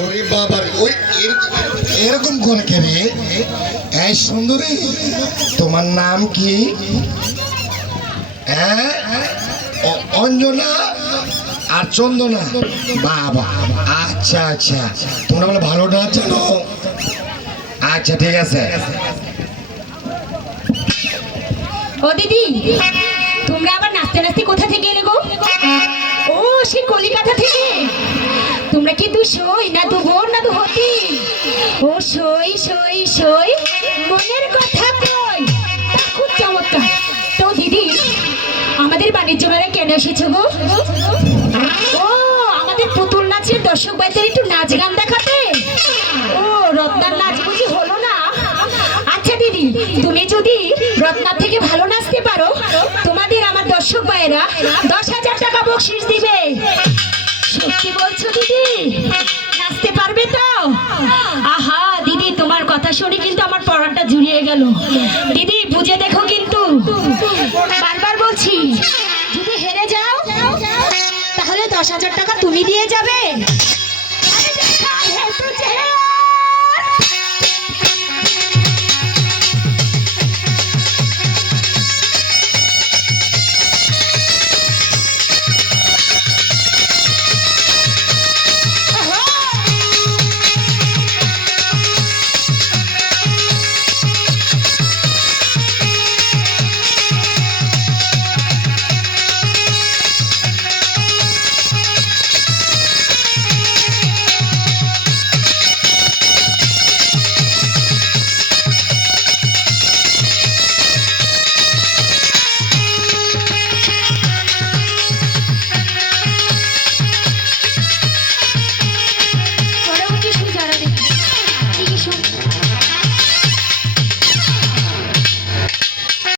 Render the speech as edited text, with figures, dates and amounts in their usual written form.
ওরে বাবা রে, ওই এরকম করে কে রে? এই সুন্দরী, তোমার নাম কি? হ্যাঁ, অঞ্জনা আর চন্দনা। বাবা, আচ্ছা আচ্ছা, তোমরা বলে ভালো ডান্স জানো। আচ্ছা ঠিক আছে। ও দিদি, তোমরা আবার নাচতে নাচতে কোথা থেকে এলে গো? ও সেই কলিকাতা থেকে। তোমরা কি দু সই না দু বোন না দু হতি? ও সই সই সই, মনের কথা কই। তা খুব চমৎকার। তো দিদি, আমাদের বাণিজ্য মেলায় কেন এসেছো গো? ও আমাদের পুতুল নাচের দর্শক ভাইদের একটু নাচ গান দেখাতে। ও রত্নার নাচ বুঝি হলো না? আচ্ছা দিদি, তুমি যদি রত্নার থেকে ভালো নাচতে পারো, তোমাদের আমার দর্শক ভাইয়েরা 10,000 টাকা বকশিশ দিবে। সত্যি বলছো দিদি? নাচতে পারবে তো? আহা দিদি, তোমার কথা শুনে কিন্তু আমার পড়াটা জুড়িয়ে গেল। দিদি বুঝে দেখো কিন্তু, বারবার বলছি, যদি হেরে যাও তাহলে 10,000 টাকা তুমি দিয়ে যাবে। আরে দেখা, হেরে তো চেহারা